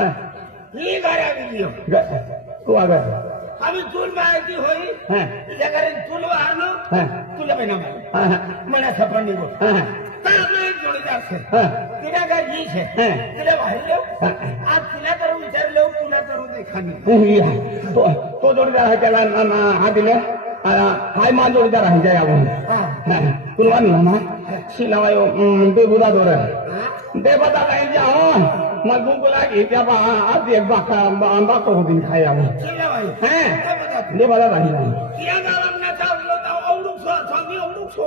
ही घरा गेली तू आग आम्ही चूल माहिती होई तुझ्या घरी चूल वाहलो तुला बहिणा मला सपन निघो आपलं एक जोडीदार છે तिला काय जी છે तिला वाहिलो आज तिला करून विचारलो तुला करून देखानी तो जोडीदार आहे त्याला हा दिले हाय मा जोडीदार आहे जाय आपण तुला ना शिलावायो ते बुधा दोर ते बता काही जाओ मग गुंगुला घे त्या आज एक बाका होती खाय आपण ते बता राहील या गावांना चावलो तर औडूक स्वामी औडूक सो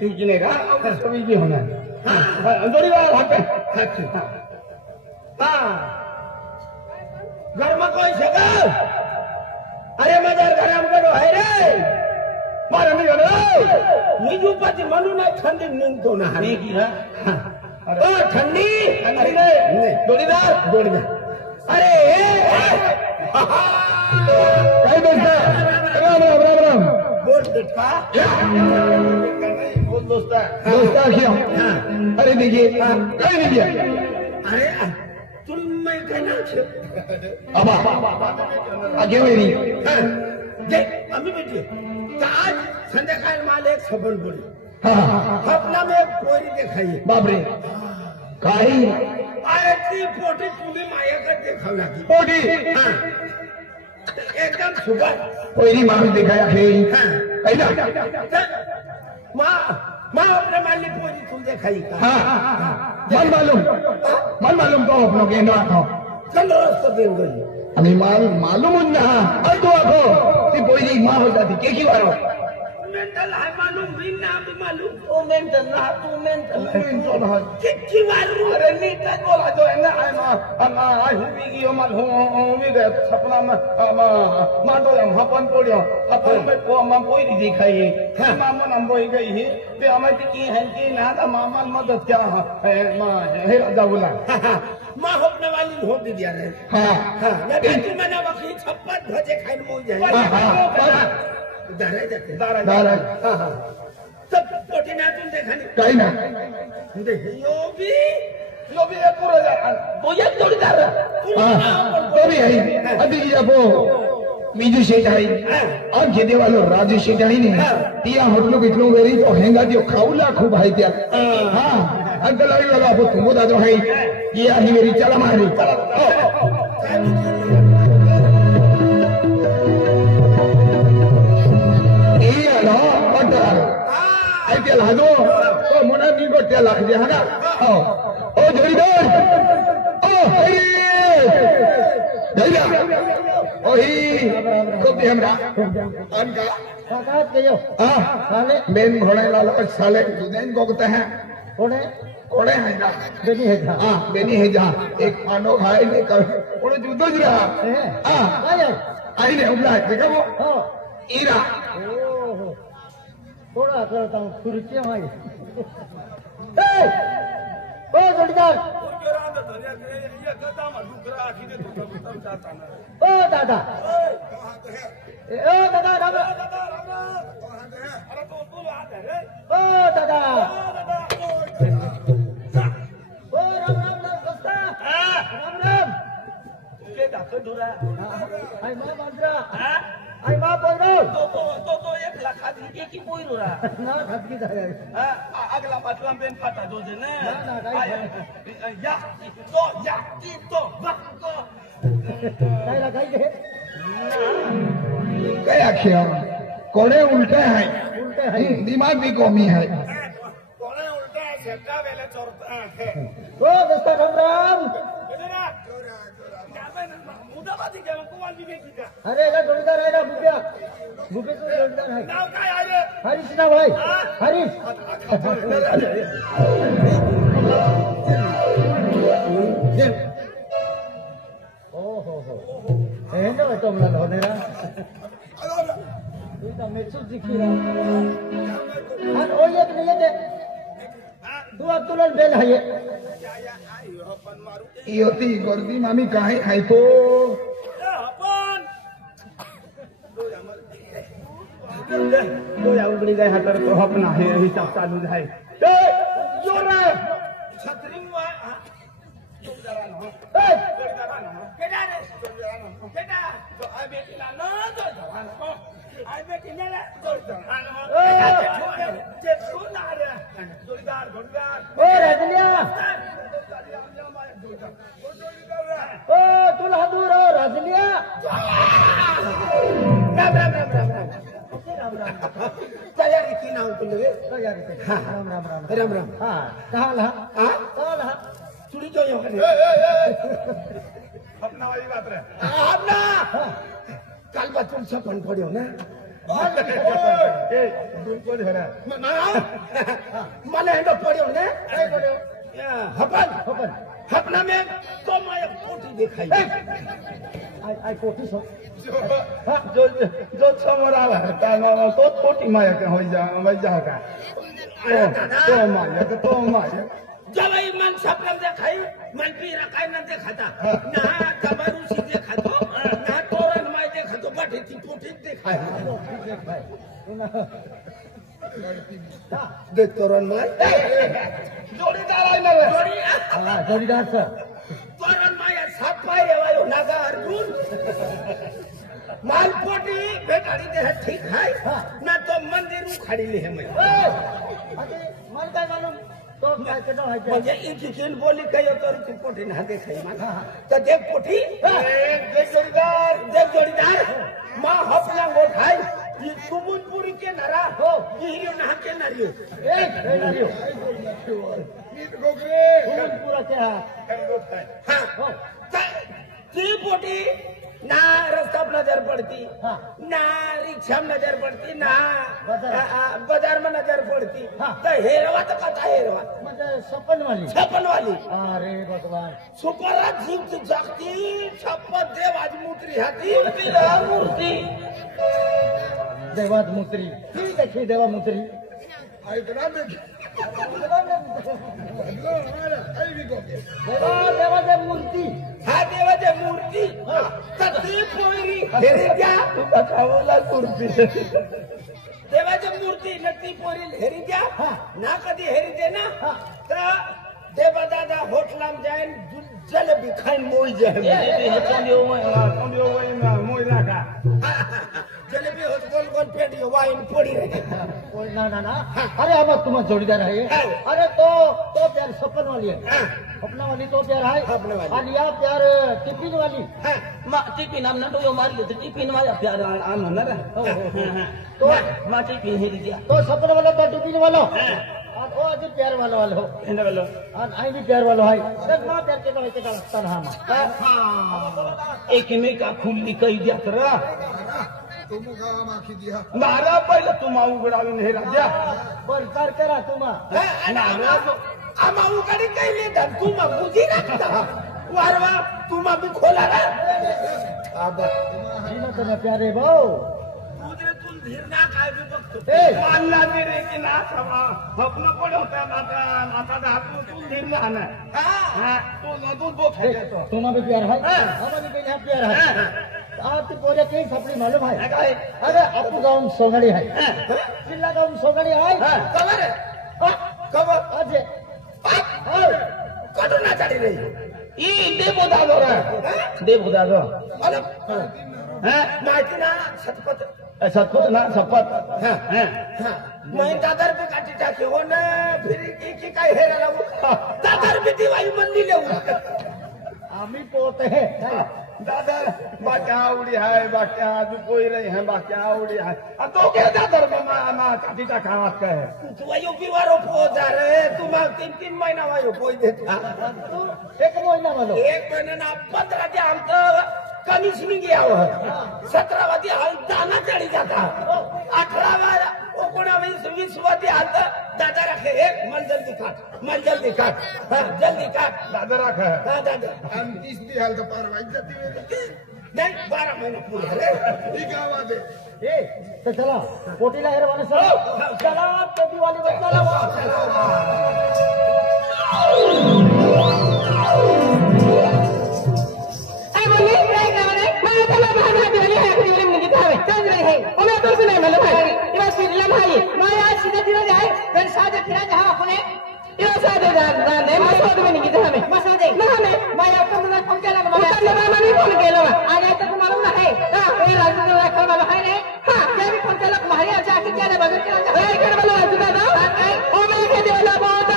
तुझी नाही का सगळी होणार जोडीदार हात घरमा कोई છે अरे मजार घरामध्ये आहे रे मारा मी निजू पाची म्हणून थंडी निघतो ना अरे की थंडी जोडीदार अरे काय बोलता राम राम राम राम बोल का बोल दोस्ता क्या अरे देखिए काय देखिए अरे तुम मैं कहना अबा आगे मेरी आम्ही भेटले तर आज संध्याकाळी मला एक सफर पडली सपना में एक पोरी देखाई बापरे काही अरे ती पोटी तुम्ही मायाकडे देखाव लागली पोटी एकदम सुपर पहिली माणूस देखाया है माँ अपने माली पोरी तुम देखाई का मन मालूम तो अपनों के ना हो चलो रास्ता देव गई अभी मालूम ना और तो आखो ती पहिली माँ होता थी के की वारो मेंटल है मालूम भी ना भी मालूम ओ मेंटल ना तू मेंटल है की वारो अरे नी का बोला जो है ना आई हूँ भी की माल हूँ भी गए सपना में माँ तो हम अपन पड़ियो अपन में को माँ कोई नहीं दिखाई माँ मन हम बोई गई है ते हमें की है कि ना था माँ मन मदद क्या है माँ है राजा बोला माँ होने वाली होट दिया रे हाँ तू मैंने वकील छप्पन भजे खाने मोई जाए दारा जाते दारा सब पोटी ना तुम देखा नहीं कहीं ना यो भी ये पूरा वो ये जोड़ीदार तो भी है अभी जब वो बीजू शेठ आई और खेदे वालो राजू शेठ आई ने तिया होटलो कितनो वेरी तो हेंगा दियो खाऊला खूब है त्या हाँ अंकल आई वाला वो तुमको दादो है ये आही मेरी चला मारी त्या लागो ओ मोना मी को त्या लाग दे हना ओ जोड़ीदार ओ दैया ओ ही खूब दे हमरा अनका साकात गयो हां साले मेन घोड़े लाला साले दुदेन गोगते हैं कोड़े हैं ना बेनी है जा हां बेनी है जा एक पानो भाई ने कर कोड़े जुदो ज रहा हां आई ने उबला देखो वो हां ईरा थोड़ा करता हूँ खुर्चियाँ भाई ओ जोड़ीदार ओ दादा राम ओ दादा राम के दाखल धुरा आई माँ बांद्रा आई माँ पोरो तो एक लाख आदमी की पोरो रा ना खाती जाए अगला पाछला बेन पाता दो जने ना या तो वक्को काय लगाई दे क्या आखिया कोड़े उल्टे हैं दिमाग भी कमी है कोड़े उल्टे है झटका वेले चोरता है ओ दोस्त राम अरे जोड़ीदार है ना बुकिया बुके तो जोड़ीदार है नाव काय आहे रे हरीश नाव आहे हरीश ओहो हे ना तुमला होनेरा तू तो मेचू दिखीरा आणि ओ एक नाही येते तू अब्दुल बेल आहे योती गर्दी मामी काहे आहे तो तो या उगड़ी गए हाथ तो अपना है हिसाब चालू है जोर छतरी रे बेटा तो आई बेटी ना न जोड़ दो आई बेटी ने ला जोड़ दो जे सुना रे जोड़ीदार ओ रजलिया ओ तुला दूर हो रजलिया राम राम राम राम राम तैयारी की ना तुम लोग तैयारी से राम राम राम राम राम हाँ कहाँ ला हाँ कहाँ ला चुड़ी जो यो करे अपना वाली बात रे अपना कल बच्चों सपन पड़ियो ना ए तू को धरा माने हेंडो पड़ियो ने काय पड्यो हपन ओपन हपना में तो माया पोटी दिखाई आई कोठी सो जो जो समोर आला ता तो छोटी माया के हो जा का तो माया जब ये मन सपन दिखाई मन पी रखाई न दिखाता ना कमरू सी दिखातो ना तोरन माय दिखातो बट थी पोटी दिखाई देख तोरन माय जोड़ीदार आई ना रे जोड़ी हाँ जोड़ीदार सर तोरन माय सपाई वायो नागा अर्जुन माल पोटी बेटाड़ी दे ठीक है ना तो मंदिर उखाड़ी ले है मैं अरे मन काय मालूम तो काय केनो है म्हणजे इथिन बोली कयो तोरी पोटी ना देखाई मान तो देख पोटी देख जोड़ीदार मां हपला गोठाई ये कुमुनपुरी के नरा हो हिरियो ना के नरियो नारियो नीत गोगरे पूरा क्या हां ती पोटी ना रास्ता पर नजर पड़ती ना रिक्शा में नजर पड़ती ना बाजार में नजर पड़ती तो हेरवा तो कथा हेरवा म्हणजे सपन वाली अरे भगवान सुपरा जीव जगती छप्पत देव आज मूत्री हाती मूर्ती देवात मुत्री ठीक आहे देवा मुत्री देवाच्या मूर्ती हा देवाची मूर्ती ती पोयरी हेरी द्या बतावला कुर्ती देवाची मूर्ती नक्की पोरी हेरी द्या ना कधी हेरी दे ना तर देवा दादा होटलाम जाईन जलेबी खाईन मोई जाईन मोई राखा जलेबी होत गोल गोल पेटी वाईन पडी रहे ना अरे अब तुम्हारा जोड़ीदार है अरे तो प्यार सपन वाली है अपना वाली तो प्यार है और या प्यार टिफिन वाली टिफिन हम नटो यो मारी तो टिफिन वाला प्यार आम न रे तो मा टिफिन हेरी दिया तो सपन वाला तो टिफिन वाला और वो आज प्यार वाला हो एंड वाला और आई भी प्यार वाला है सर मां प्यार के तो लगता रहा एक में का खुली कही दिया तरा तुम गावा माखी दिया मारा पहले तुम उघडावी नाही राजा बरकार करा तुम्हा आमा उघडी काही ले धन तुम बुझी लागता वारवा तुम भी खोला रे अब जीना प्यारे भाऊ तुझे तुम धीर ना काय भी बघतो ए मानला मेरे की ना सवा अपना कोण होता माता माता धातू तुम धीर ना ना हां तू बोल तुम्हा भी प्यार है हमारा भी प्यार है आपकी पोरे कहीं सपनी मालूम है अरे आपको गाँव सोगड़ी है जिला गाँव सोगड़ी है कबर आज कटो ना चढ़ी रही ई देवो दादो रे देवो दादो मतलब माहिती ना सतपत ना शपथ मैं दादर पे काटी टाके हो ना फिर की काय हेरा लावू दादर पे दिवाळी मंदी लेऊ आम्ही पोहते हैं दादा बाकी आवडी है बाकी आज कोई रही है बाकी आवडी है तो क्या दादर मा काटी टाका हात काय तू वायो पिवारो पो जा रे तू मग 3 महिना वायो पोई देत तू एक महीना बोलो 1 महिना ना 15 ते आमचं कमिशनिंग यावं 17 वादी हाल दाना चढी जाता 18 वाला 19 20 वादी हाल दादा रखे एक मन जल्दी काट जल्दी काट दादा राख हां दादा आणि 30 दी हाल तर पार वाईट जाती नाही 12 महिना पूर्ण रे ठीक आवाज ए तो चला पोटीला हेरवाने सर चला तो दिवाळी में चला Masa फोन केलं आणि आता तुम्हाला नाही हे राजू वाला आहे नाही हा त्या कोणत्याला मारी आखी त्याला बघत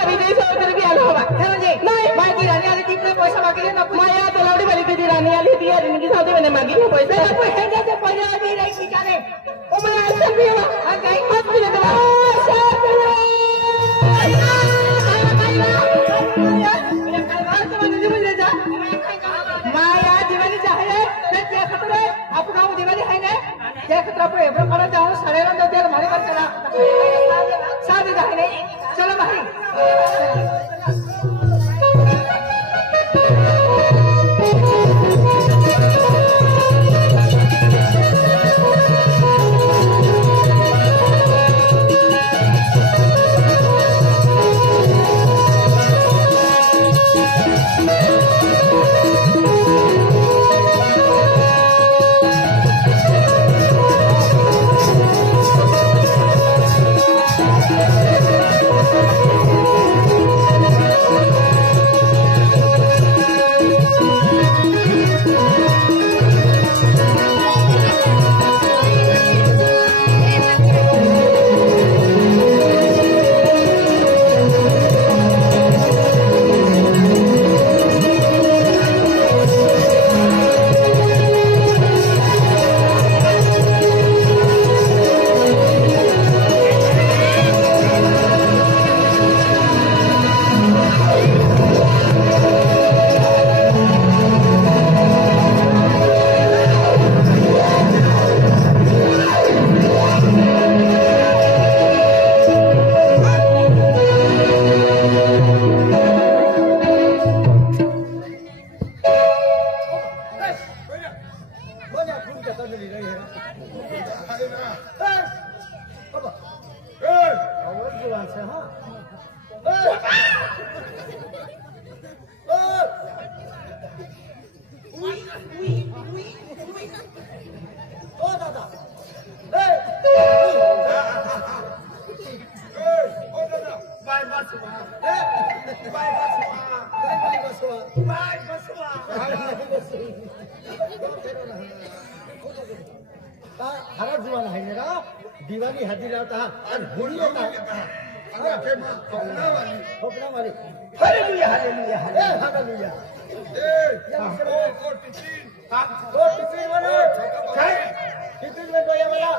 विदेश वगैरे बी आला हवा म्हणजे नाही माझी राणी आली तिथे पैसा मागितले ना माया तलावडी वाली तुझी राणी आली ती रिंगी सावते म्हणे मागितले पैसे हे त्याचे पहिले आधी राईट ठिकाणे काही मत माया दिवाळीची आहे त्या खातर आपण दिवाळी आहे ना त्या खातर आपण एवढं मला जाऊन साडेला त्याला मारे कर चला साधे आहे नाही चला भाई दिवाळी हाती लावता आणि होळी येता खोपडा वाली हालेलुया हालेलुया हालेलुया टिफिन वाला काय टिफिन में तो ये वाला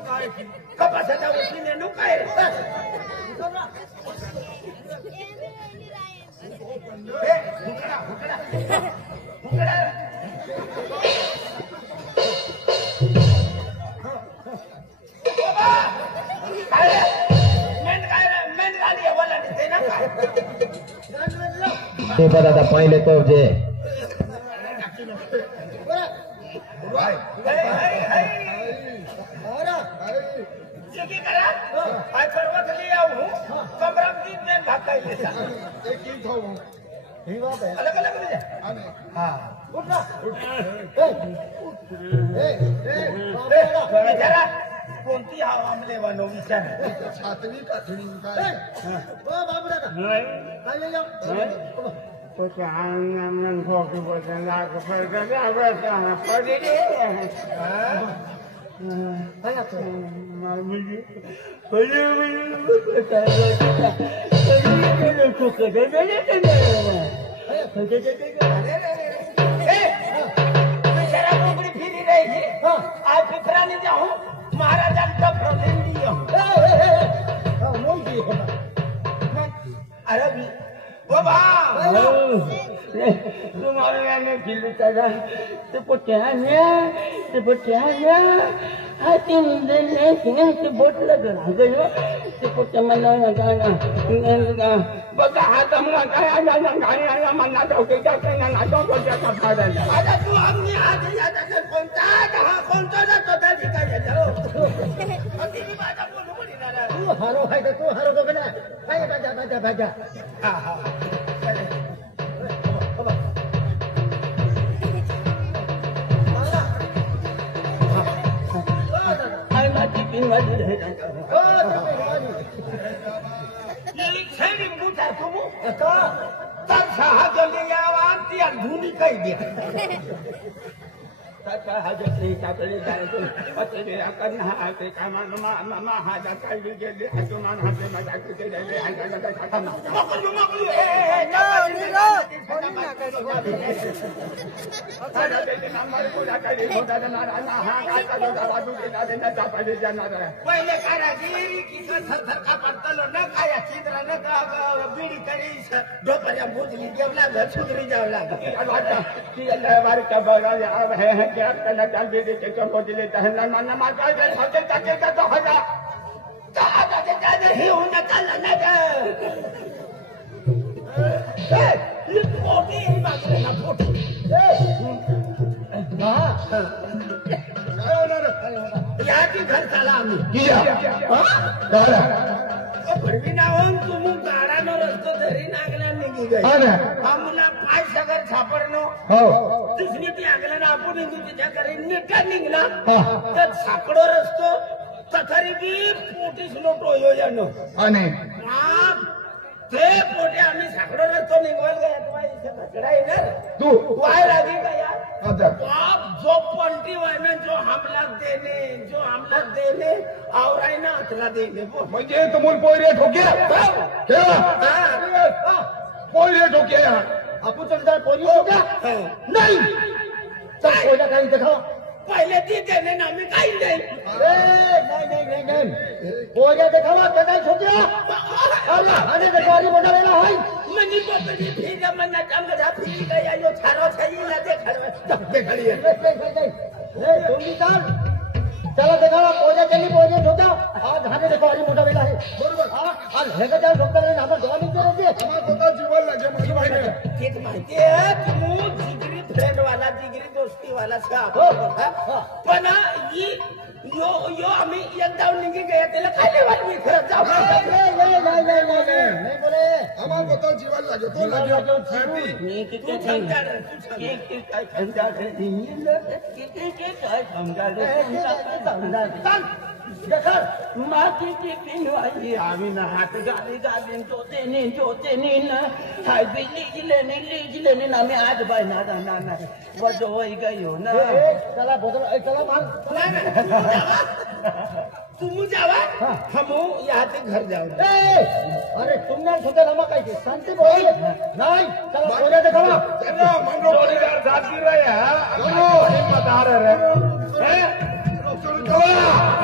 काय कपासाच्या वतीने नु काय हुकडा हुकडा हुकडा ते पण आता पहिले तो जे अलग अलग कोणती हवामले वनो विचार छातनी काठणी काय बाबूरा महाराजांचा प्रबंधी अरे बाबा तुम्हारे दिल चला तो पोट्याने हाथी ने के बोट लगा गयो ते पोट्या मला गाना बघा हात मला काय गाना मना डोके काय ना डोके का फायदा आता तू आम्ही हात याचा कोणता हा कोणता जातो त्या ठिकाणी जाऊ अति माझा बोलू बोली ना तू हारो आहे तू हारो बघना काय बाजा हा हा ती यार धुनी काही द्या हाजतली कापडी जायचं पत्रे आपण हा ते कामान मा हाजा काढली गेली हनुमान हाते माझ्या कुठे गेले हायला काय खाता मकलू मकलू ए फोन ना कर आता ते नंबर कोणा काही होता ना हा काय का बाजू के दादे ना चापाडे जाणार पहिले कारागिरी की थर का पडतलो न काय चिंद्र न का बीडी करी डोपऱ्या मोजली जेवला घर सुधरी जाव लागला ती बारी का बघा है क्या करना चाल दे के चंपो दिले तहना ना माता के खाते ताके का तो हजा ताका के जाने ही होना चल ना का ये पोटी मागले ना पोटी ना याची घर चला आम्ही गाडा पडवी नावून तुम्ही गाडानो रस्तो धरी नागल्या निघी गई आम्हाला पाय सगर सापडनो हो दुसरी ती आगल्यानं आपण निघू तिच्या घरी नीटा निघला तर सापडो रस्तो तथारी बी पोटीस लोटो यो यानो आणि ते पोटे आम्ही सापडो रस्तो निघवायला गया तुम्हाला येणार तू वाय लागे का यार आता बाप जो पंटी वाय ना जो हमला देने और आई ना अतला देने वो म्हणजे तुम्ही पोयरे ठोक्या केव्हा पोयरे ठोक्या आपण चढदार पोरी हो का नाही तर कोयला काही देखा पहिले ती देणे ना आम्ही काही नाही नाही पोऱ्या देखावा त्याला छोट्या आणि देखावारी मोठा वेळा आहे म्हणजे बकरी फिरा मना काम करा फिरी गया यो छारो छईला दे खड़ी है तुम्ही चाल चला देखावा पोऱ्या केली पोऱ्या छोट्या आज हाने देखावारी मोठा वेळा आहे बरोबर आज हे का त्या डॉक्टरने नामा दोन्ही केले आम्हाला जीवन लागे माझी माहिती ठीक माहिती आहे तू जिगरी फ्रेंड वाला जिगरी दोस्ती वाला पण यो आम्ही एकदा निघी गया त्याला खाली वाटली खरं जाऊ नाही बोले आम्हाला बताओ जीवन लागे तो लागे तू समजा काय समजा काय समजा माती की पिनवाई आम्ही ना हात गाली जोते न हाय बी लीजले आम्ही आज बाय ना वजो होई गयो ना चला बदल चला माल तुम जावा हम यहाँ से घर जाओ अरे तुमने छोटे नामा काही शांती बोल नाही चला पोऱ्या देखावा चला जोडीदार साथी रे हिम्मतदार रे चला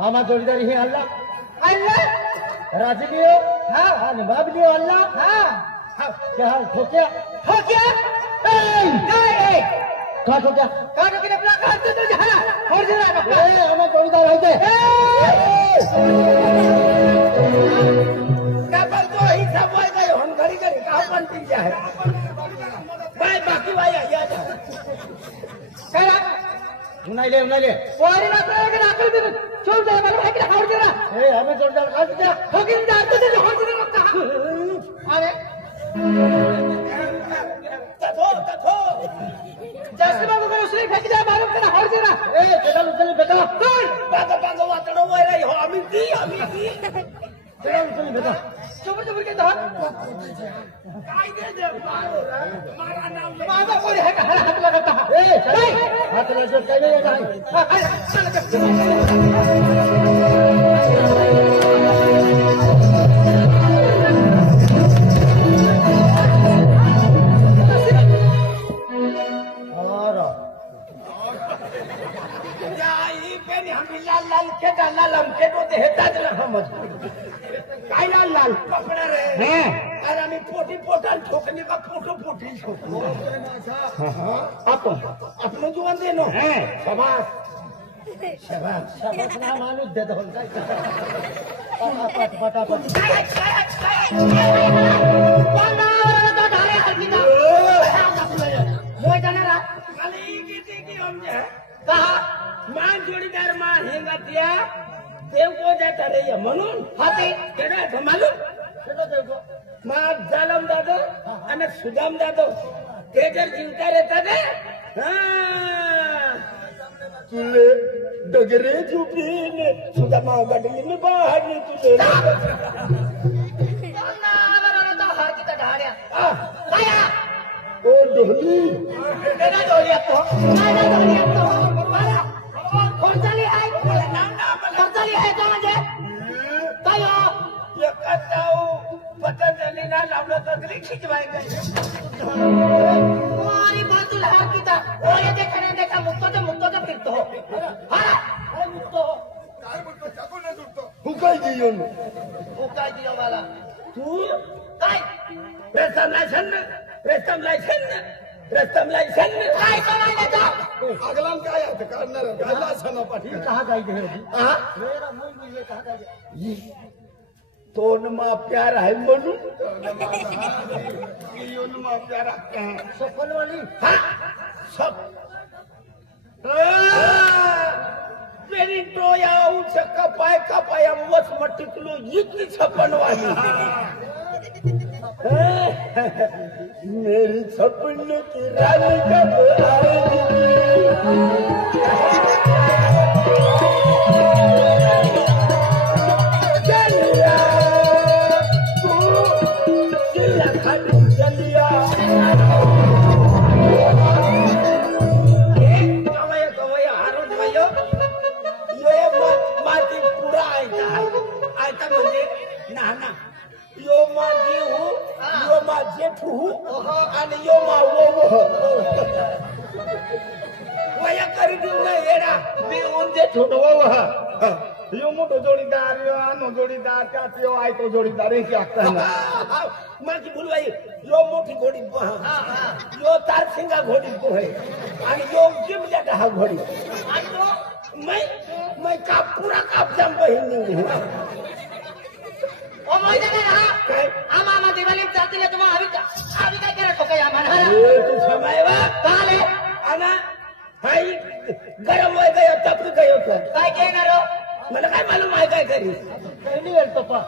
आम्हा जोडीदारी हे अल्लाह राजी लियो आणि बाब लियो अल्लाह क्या हाल ठोक्या का ठोक्या आम्हा जोडीदार होते घडी का पण ती आहे काय बाकी बाई काय उन्हाळले पोरी नाकल दे चोर जाय मला माहिती हावर दे ना आम्ही जोडीदार काय द्या ठोकीन जाते ते हावर दे ना अरे तथो जास्त बाबू करो श्री फेंक दे मारून त्याला हावर दे ना चला उचल बेटा बागा वाटणं वय हो आम्ही ती चला उचल बेटा चोबर के दहा काय दे मारा नाम बाबा कोणी है का हात लगाता हात लागत काय ते गाला लमकेट होते हे ताजला समज काय लाल लाल कपडा रे हे अरे आम्ही पोटी पोटाल ठोकली का फोटो पोटी ठोकली आपण जुवान देनो हे शाबास शाबास शाबास ना माणूस देतो काय पटापट पटापट मान जोडीदार मा हेंगा दिया देव को जाता रे म्हणून हाते केडा मालूम केडो देतो मा जालम दादो आणि सुदाम दादो ते जर जिंका रेता दे तुले डगरे झुपीन सुदामा गाडली में बाहर ने तुले ओ ढोली केडा डोली तो केडा डोली तो कोणताली आहे कोणताली आहे का म्हणजे काय हो एकटाव पतंजली ना लावलं तर खिचवाय गए तुम्हारी बातुल हार किता ओये देखने देखा मुक्तो तो फिरतो हो हां अरे मुक्तो काय बोलतो चाको ना जुटतो हुकाई दियो मला तू काय रस्तम लायसन काय करायला जा अगलाम काय आहे करणार गाला सना पाठी कहा गई दे हां मेरा मुंह ये कहा गई तोन मा प्यार है म्हणून योन मा प्यार है सफल वाली हां सब मेरी डोया उच कपाया मत मटिकलो इतनी छपन वाली मेरी सपनों की रानी कब आएगी चलिया तू चिल्ला खाती चलिया कवया हारो भयो ये माती पुरा आयता म्हणजे ना यो मा देऊ यो मा जेठू आणि यो मा वो वया करी देऊ ना येडा देऊन जेठू वो यो मोठो जोडीदार यो आनो जोडीदार त्यात यो आयतो जोडीदार हे लागता ना माझी भूलवाई यो मोठी घोडी यो तार सिंगा घोडी को है आणि यो जिमल्या हा घोडी आणि तो मैं का पूरा काप जाम बहिनी ओ माहिती नाही हा काय आम्हा दिवाळी जातील तुम्हाला आम्ही काय करा ठोकाय आम्हाला तू समायवा काले आना हाई गरम वय गयो तप गयो काय घेणार मला काय मालूम आहे काय करी कहनी वेळतो पा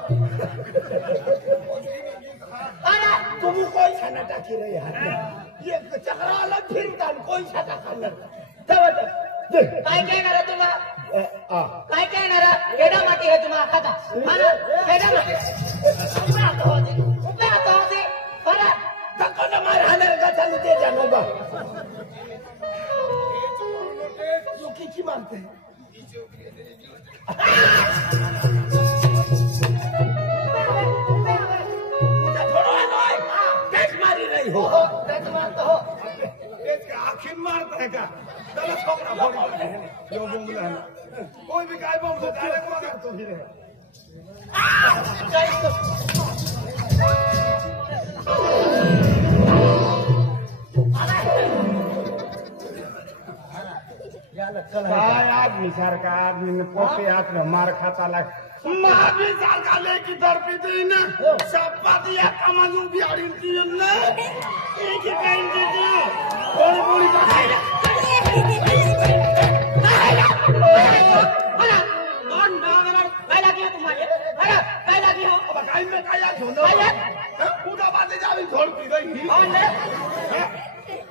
अरे तुम्ही कोई छाना टाकी रही हात ये चक्राला फिरतान कोई छाता खाणार तवत काय घेणार तुम्हाला काय घेणार केडा माती आहे तुम्हाला खाता मला केडा माती उभे आता होते बरं धक्का मार हाणार का चालू दे जानो बा चुकीची मारते मारी रही हो आखिर मारता है का चलो छोकरा यो बोंगला कोई भी काय बोंगला डायरेक्ट मार तो फिर काय आदमी सारखा आदमी पोटे हाथ में मार खाता लाग महावी सारखा लेकी दरपी देई ना सब दिया कमाजू बिहारी दियो ना एक टाइम दे दियो बोली बोली का खाइला बरं दोन नागरार काय लागली तुम्हाला बरं काय लागली हो काय में काय झोनो उदा बाते जावी झोड पी गई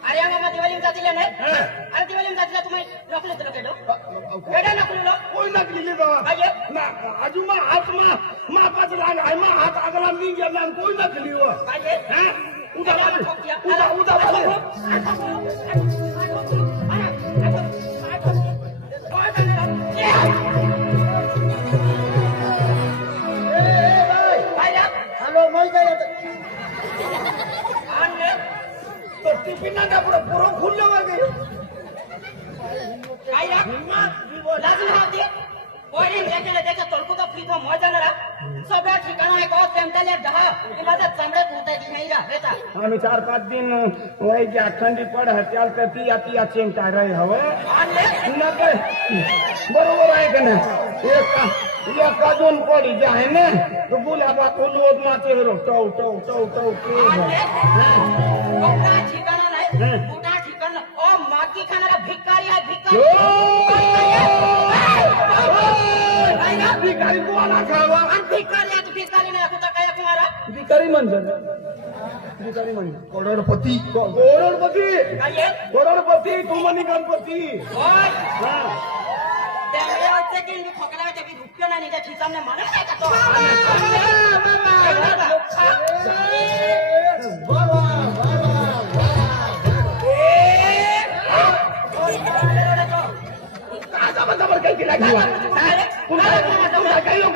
अरे आम्हाला दिवाळी जातील नाही अरे दिवाळी जातील तुम्ही नकली तर केलं केडा नकली लो कोई नकली ले बाबा अरे ना आजू मा हाथ मा पास लाग है मा हाथ अगला नहीं गया कोई नकली हो अरे हैं उदा बाते उदा हॅलो मग काय तो टिफिना का पूरा खुलने वाले काय लागली होती ओरे देखा तोलकू तो फ्री तो मजा ना सगळा ठिकाणा एक और टेम्पले दहा इमादा चामडे पुरता की नाही रा बेटा हम 4-5 दिन वही जा ठंडी पड़ हत्याल के पिया चिंता रहे हवे न बरोबर आहे का ना एक काजून पड़ी जाए ने तो बुलाबा उलोद माचे रो टौ के ओका ठिकाणा नाही उठा ठिकाणा ओ माकी खाणारा भिकारी आहे भिकारी कोणा खावा भिकारी नाही कुठं काय कुमारा भिकारी म्हणजे करोडपती तू म्हणी गणपती त्यामुळे वाटतं की खोकला ते रुपये नाही त्या खिचाने म्हणत नाही का तो काय केला काय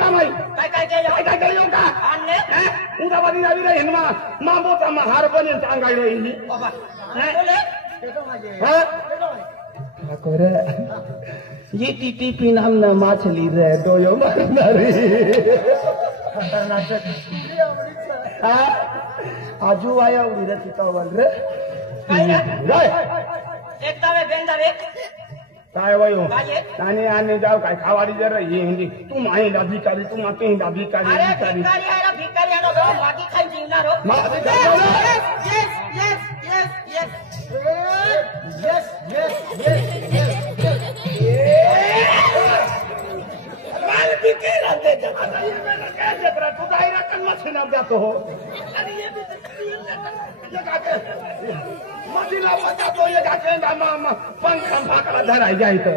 का माई काय का उदाबादी जावी रे हेनमा मांबोचा हार बनेल सांगाय रे बाबा ये टीपी नाम न माछली रे डोयो मारनारी आजू आया उड़ी रे चितावल रे एकदा वे बेंदा वे काय वयो आने जाओ काय खावाडी जरा ये हिंदी तुम आई दा भिकारी तुम आते ही दा भिकारी अरे भिकारी है ना बाकी खाई जीवना रो माल बिके रहते जमाना ये मैंने कैसे करा तू दायरा कन मछना जातो हो अरे ये भी लगा के मदिला बजा तो ये जाके मामा पंखा फाकड़ा धराई जाई तो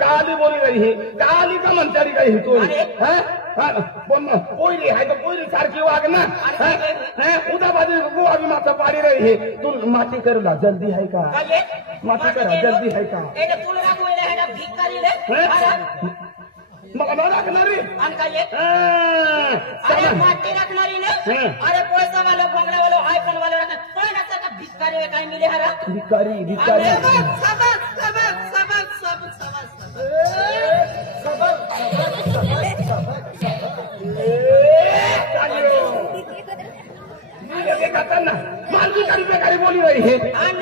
काली बोली रही है काली का मंत्री रही तू हैं कोई है तो कोई सारखी वाग ना हैं उदाबादी को अभी माथा पाड़ी रही है तू माटी करूला जल्दी है का माटी करा जल्दी है का ए तुलना को ले है भिखारी ले मला राखणारी आणि काय अरे माटी राखणारी ने अरे पैसा वाले भंगड़ा वाले आईफोन वाले रखना कोई ना का भिखारी काय मिले हरा भिखारी माल की गाड़ी बोली रही है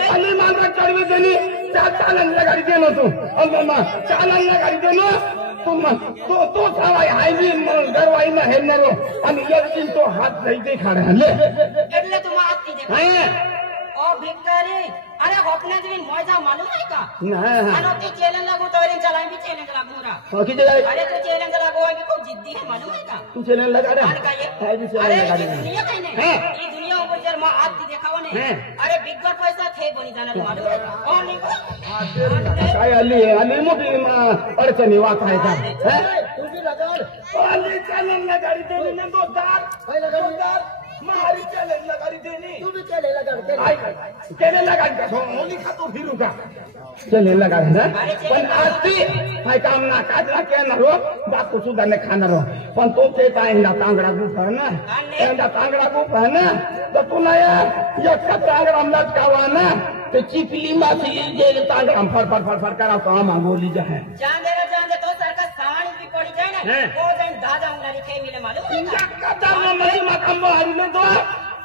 अली माल चढ़वी देनी चालन गाड़ी देनो तू अम्मा चालन गाड़ी देनो तुम तो सवाई हाईवी गरवाई ना है नरो आणि एक दिन तो हात नहीं देखा रहे ले એટલે તું આતી દે ओ भिखारी अरे अपने दिन मजा मालूम है का अरे तू चैलेंज लागू तो रे चलाई भी चैलेंज लागू रा की जगह अरे तू चैलेंज लागू है कि खूब जिद्दी है मालूम है का तू चैलेंज लगा रहा है भी चैलेंज लगा रहा दुनिया कहीं नहीं ये दुनिया ऊपर जर मां आती देखावा ने अरे बिगर पैसा थे बनी जाना मालूम है ओ नहीं काय अली मोठी अडचणी वाट आहे का तू भी लगा अली चैलेंज लगाड़ी देनी ने दोस्तार भाई लगाड़ी मारी चैलेंज लगाड़ी देनी तू भी चैलेंज लगा का होली का तो फिरू का चैलेंज लगा ना पण आजती हाय काम ना काजला के ना रो बापू सुद्धा ने खाना रो पण तो ते तांगडा तांगडा गुफा ना एंदा तांगडा गुफा ना तो तू ना एक तांगडा लटकावा ना ते चिपली मासी जे तांगडा फर करा तो हम बोली जा है जान दे तो सरकार साणी भी पड़ी जाए ना वो दिन दादा उंगली खे मिले मालूम है का दादा नहीं मकम बाहर में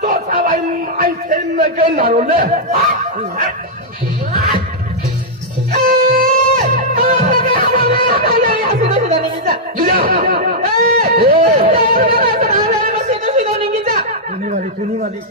तो सवाई आई से न के ना रो ले चुनी वाली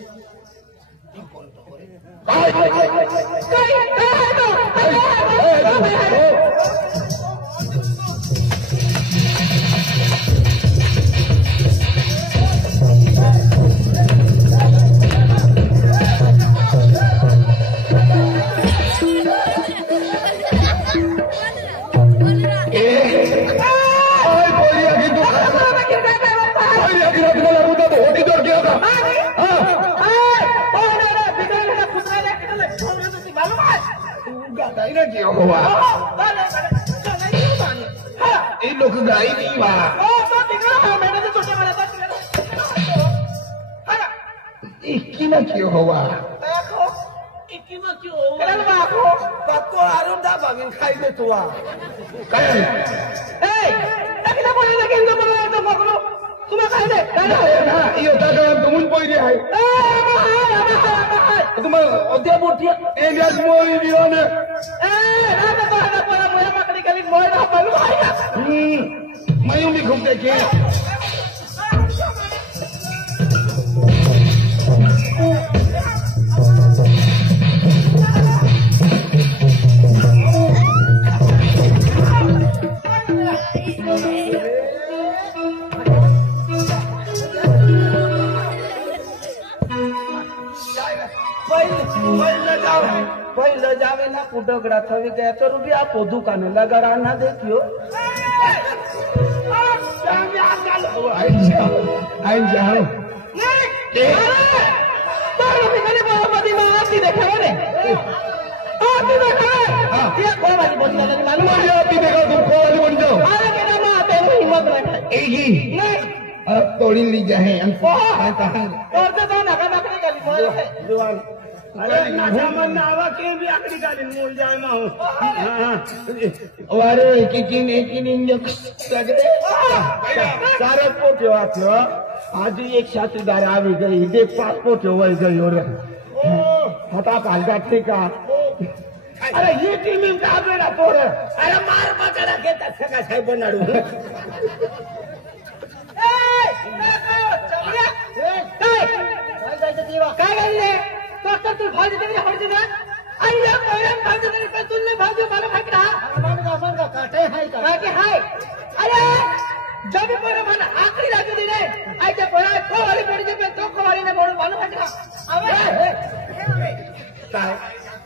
लोग गाई नहीं वहाँ इक्की में क्यों हुआ बाको आरुंदा मागीन खाई दे तू काय टाकीला बोलायला केंद्र बोलायचं बघलो तुम्हाला काय दे काय ना येता का तुम्ही पहिली आहे तुम्हाला उद्या मोठी इंडियात मोही दिवन पकडी गेली मोय राहतो मयूं भी घूमते के पहिलं जावे ना कुठं थवी गया तर रुपये आप दुकान लगा ना देखियो तोड़ी ली जाए अरे माझ्या मन आवा के भी आकड़ी गाली मोल जाए मा अरे एकीन सारे पोट्यो आथ्यो आज एक साथीदार आवी गई दे 5 पोट्यो वही गई और हटा पालगा ठीक है अरे ये टीम में का बेड़ा पोर अरे मार पकड़ा के तसका छाई बनाडू काय गाली डॉक्टर तू भाजी देने हट देना अय्या कोयम भाजी देने पे तुमने भाजी मारो भाग रहा मन का काटे हाय अरे जब पर मन आखिरी लागू दे ऐसे पड़ा को वाली पड़ी पे तो को वाली ने बोल मानो भाग रहा अबे काय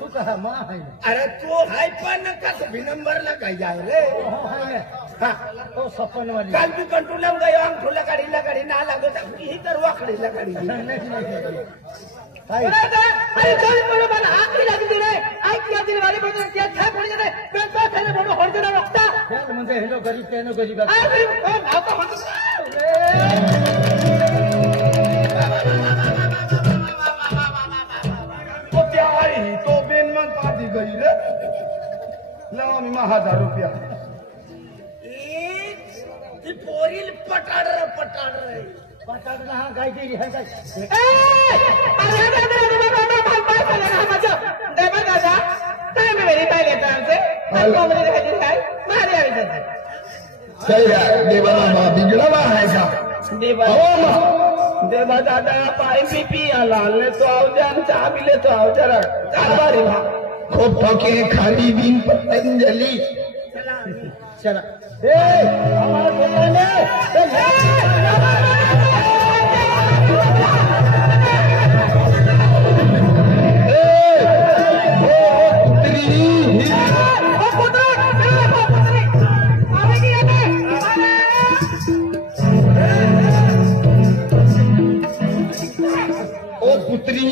तू कहा मां है अरे तू हाय पण का भी नंबर लगाई जाए रे तो सपन वाली काल भी कंट्रोलम गयो अंग ठुला गाड़ी ना लागो त ही तर वाखड़ी लगाड़ी अरे चल पड़ो मन आखिरी लागू दे आई क्या दिल वाली बोल क्या था पड़ जाए मैं तो तेरे बोलो हट देना रखता यार म्हणजे हेनो गरीब तेनो गरीब अरे ना तो हट तो क्या आई तो बेन मन पादी गई रे लाओ मी 1000 रुपया ती पोरील पटाड रे पटाडला हा गाय गेली है गाय अरे देवा दादा टाइम मेरी पाई लेता हमसे हमको मेरे घर जाए मारे आ जाता सही है देवाना मां बिगड़ा हुआ है क्या देवा दादा पाई पी लाल ने तो आओ जान चाह भी ले तो आओ जरा कारबारी वहां खूब ठोके खाली दिन पतंजलि चला ए हमारा बोलने पुत्री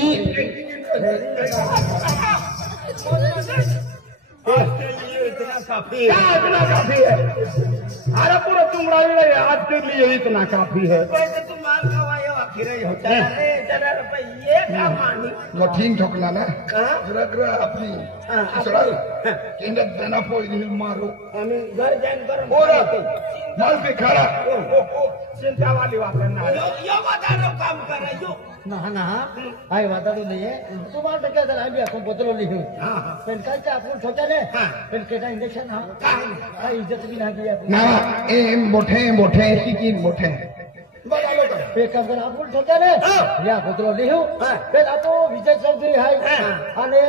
इतना काफी है अरे पूरा तुमरा आज के लिए इतना काफी है तुम मान आखिर होता है जरा ये क्या मानी कठिन ठोकला ना अपनी केंद्र देना पोई मारो हमें घर जान कर माल पे खड़ा चिंता वाली बात करना यो बता रो काम कर रहे हो ना आई वादा तो नहीं है तुम्हारा क्या दर आइए अपन बोतलो लिखो पेन का क्या अपन सोचा ने पेन केटा इंजेक्शन हां का इज्जत भी ना किया ना ए मोठे की मोठे बड़ा लोग पे काम कर अपन सोचा ने या बोतलो लिखो पेन आपो विजय चौधरी है અને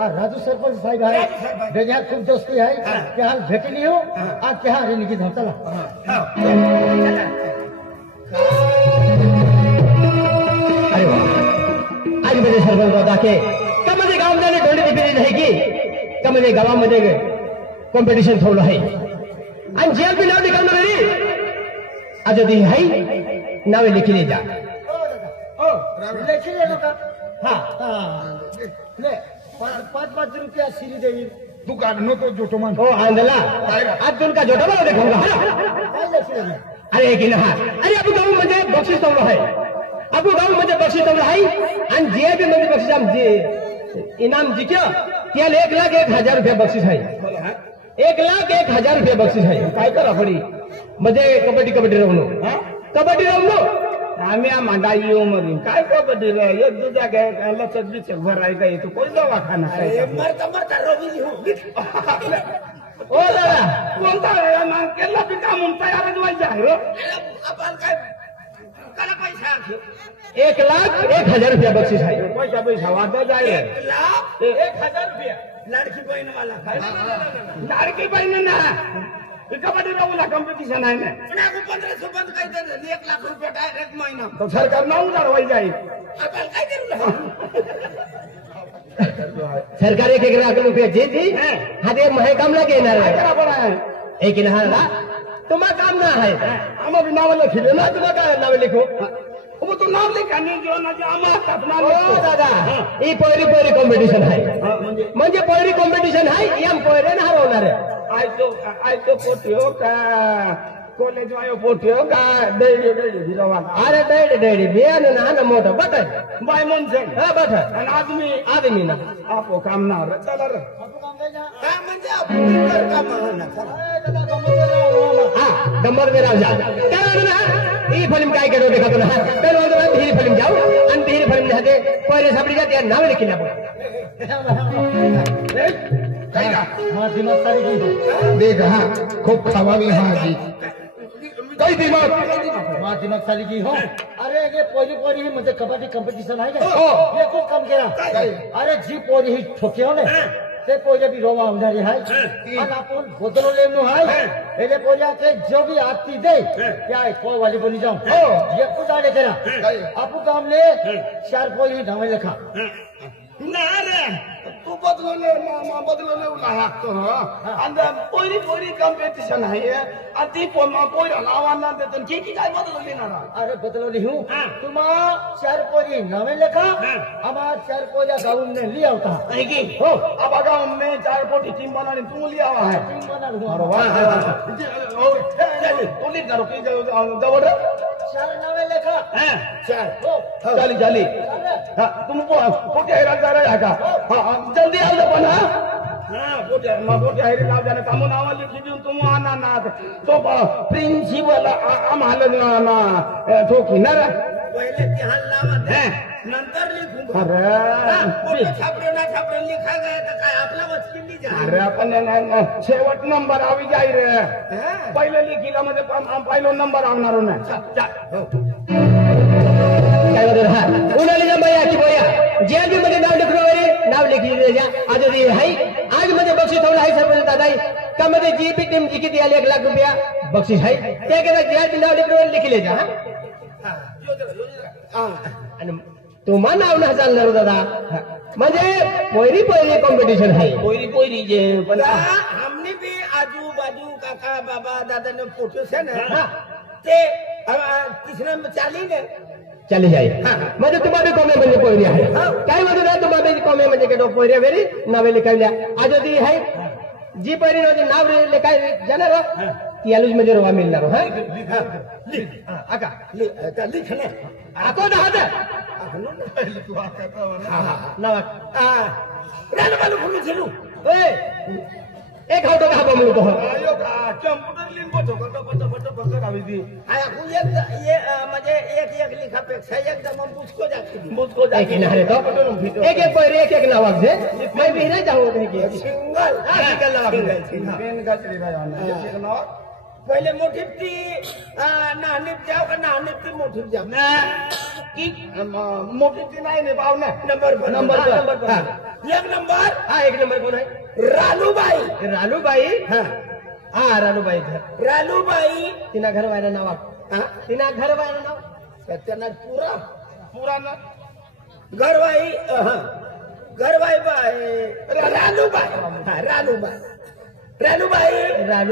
આ રાજુ સરપંચ સાહેબ है बेजा खूब दोस्ती है के हाल भेटी लियो आ के हाल निकी धरतला अरे वाह आज मेरे सरपंच दादा के कमले गाव मध्ये ढोली दिली नाही की कमले गावामध्ये कॉम्पिटिशन ठेवलं आहे आणि जेल बी नाव निघालं रे आज दी हाय नावे लिखले जा लेखी ले का हां ले 5 रुपया सीरी देवी दुकान नो तो जोटो मान हो आंधला आज तुमका जोटा मला देखूंगा काय लेखी ले अरे की ना अरे आपू गाव मध्ये बक्षीस ठेवलं आहे आपू गाव मध्ये बक्षीस ठेवलं आहे आणि जे बी मध्ये बक्षीस आम जे इनाम जिंक्यो त्याला 1,01,000 रुपये बक्षीस आहे. 1,01,000 रुपये बक्षीस आहे. काय करा पडी म्हणजे कबड्डी रमलो. कबड्डी रमलो आम्ही मांडा येऊ मध्ये काय कबड्डी रे एक दुजा घ्या लचक बिचक भराय काय तू कोण दवाखाना मरता रवी लिहू ओ दादा कोणता केला बी काम तयारच व्हायचं आहे. आपण काय त्याला पैसा 1,01,000 रुपये बक्षीस आहे. पैसा वाटत आहे. 1,01,000 रुपया लाडकी बहीण मला लाडकी बहीण ना कबड्डी रमूला कॉम्पिटिशन आहे ना 1500 बंद काय 1,00,000 रुपये डायरेक्ट महिना तो सरकार 9,000 व्हायचं आहे. आपण काय करू सरकार 1,00,000 रुपये जे हा ते महे कामला घेणार आहे. एक ना तुम्हाला काम ना आहे आम्हाला नाव लिखले ना तुला काय नाव लिखू तू नाव लिखा नाही दादा ही पहिली कॉम्पिटिशन आहे म्हणजे पहिली कॉम्पिटिशन आहे एम पहिरे ना हरवणार आहे. आयतो पोट्यो का कॉलेज वायो पोट्यो का डेडी अरे डेडी बियान ना मोठं बट बाय म्हणसे हा बट आणि आदमी ना आपो काम ना चला रे काय म्हणजे आपण काम हा डंबर में राव जा काय ना ही फिल्म काय करो देखा तो ना तर ही फिल्म जाऊ आणि ही फिल्म मध्ये पहिरे सापडी जाते नाव लिखिले आपण देख हाँ खूब खवावी हाँ जी कई दिमाग दिमाग साली की हो. अरे ये पोरी ही म्हणजे कबड्डी कॉम्पिटिशन आहे ना हो. ये खूप काम केला. अरे जी पोरी ही ठोके हो ना ते पोरी भी रोवा होणारी आहे आणि आपण बदललेलो आहे એટલે પોરિયા કે જો भी आपती दे क्या कोई वाली बनी जाऊं हो ये कुछ आने करा आपू काम ले 4 पोरी ढामे लिखा ना रे तू बदलवले लागतो आणि पोरी कॉम्पिटिशन आहे आणि ती पोरी नावांना देतो की काय बदलवली ना अरे बदलवली हूँ तुम्हा 4 पोरी नामे लिखा हमार 4 पोरिया गाउन ने लिया होता हो अब गाँव में 4 पोटी टीम बनाने तू लिया हुआ है टीम बना लूँ तू लिख करो कि जवळ 4 नामे लिखा 4 हो चाली तुम पोटे हैरान कर रहे का जल्दी आओ पण पोटे हैरी नाव जाने कामो नाव लिखी देऊन तुम आना ना तो प्रिन्सिपल आम्हाला ना ठोकी ना पहिले तिहान लावा नंतर लिखू अरे छापरे लिखा गया तर काय आपला वचकिंडी जा अरे आपण शेवट नंबर आवी जाई रे पहिले लिखीला मध्ये पहिलो नंबर आवणार ना काय बदल हा उन्हाळी जमाया की बोया जे बी मध्ये नाव लिखले आज आज मध्ये बक्षीस ठेवलं आहे सरपंच दादाई का मध्ये जी बी टीम जिंकत आली 1,00,000 रुपया बक्षीस आहे ते जे नाव लिखले जा आणि तुम्हा नाव ना चालणार दादा म्हणजे पहिली कॉम्पिटिशन आहे पहिली जे पण हमने भी आजू बाजू काका बाबा दादा ने फोटो से ना ते तिसरे में चाली जाईल म्हणजे तुम्हाला कॉमे म्हणजे पहिली आहे काय म्हणतो ना तुम्हाला कॉमे म्हणजे के पहिल्या वेळी नावे लिखायल्या आज ती आहे जी पहिली नाव लिखाय जाणार ती आलूज मध्ये रवा मिळणार हा आका लिख ना आको ना हात नाव रानवालू फुलू झेलू एक हाव का म्हणू तो कम्प्युटर लिन बचो फट आवी दी आया को ये म्हणजे एक लिखापेक्षा एकदम बुझको जाके ना रे तो एक पहिरे एक नावाक जे मैं भी नाही जाऊ सिंगल नावाक पेन गात्री नाव पहिले मोठी ती नाहनीत जाव का नाहनीत ती मोठी जाव ना की मोठी ती नाही ने पाव ना नंबर एक नंबर हा एक नंबर कोण आहे रालूबाई हा रालूबाई तिना घर वायना नाव तिना घर वायना नाव सत्यनाथ पुरा ना घरवाई बाई रालूबाई रालू